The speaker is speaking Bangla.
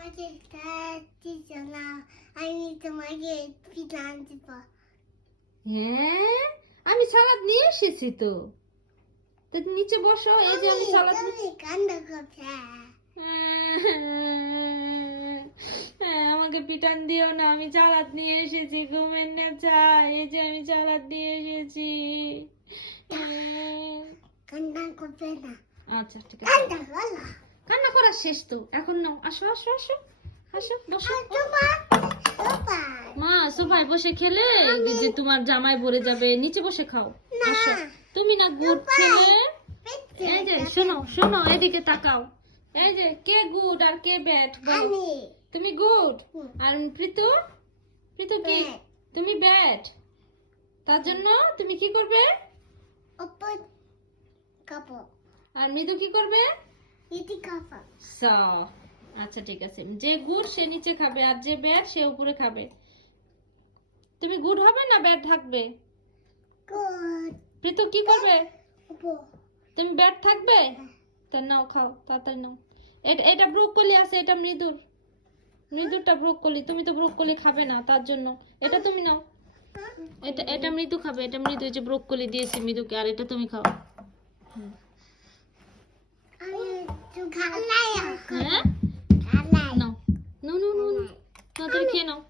তোমাকে দিচ্ছ না, আমি তোমাকে পিঠা দিব। হ্যাঁ, আমি সালাদ নিয়ে এসেছি তো। তো নিচে বসো, এই যে আমি সালাদ তুমি কান্না করছে। আমাকে পিটান দিও না, আমি সালাদ নিয়ে এসেছি। ঘুমের না চাই, এই যে আমি সালাদ নিয়ে এসেছি। কান্না করবে না। আচ্ছা ঠিক আছে, কান্না করো। কান্না করা শেষ তো, এখন নাও, আসো আসো আসো আসো বসো। তোমার মা সোফায় বসে খেলে যে তোমার জামাই ভরে যাবে, নিচে বসে খাও। আসো, তুমি না গুড ছেলে। এই যে শোনো শোনো, এদিকে তাকাও। এই যে কে গুড আর কে ব্যাড? আমি তুমি গুড আর প্রীতু, প্রীতু কি? Bad. তুমি ব্যাড। তার জন্য তুমি কি করবে? উপর কাপড়, আর মৃদু কি করবে? ইতি কাপড়। সা আচ্ছা ঠিক আছে, যে গুড সে নিচে খাবে আর যে ব্যাড সে উপরে খাবে। তুমি গুড হবে না ব্যাড থাকবে? গুড প্রীতু কি করবে? উপর। তুমি ব্যাড থাকবে? তা নাও, খাও তাড়াতাড়ি নাও। এটা এটা ব্রোকলি আছে, এটা মৃদুর, মৃদুরটা ব্রোকলি। তুমি তো ব্রোকলি খাবে না, তার জন্য এটা তুমি নাও। এটা এটা মৃদু খাবে, এটা মৃদু, এই যে ব্রোকলি দিয়েছি মৃদুকে, আর এটা তুমি খাও। আমি তো খালাই। হ্যাঁ খালাই। নাও নাও নাও নাও নাও, তাড়াতাড়ি খেয়ে নাও।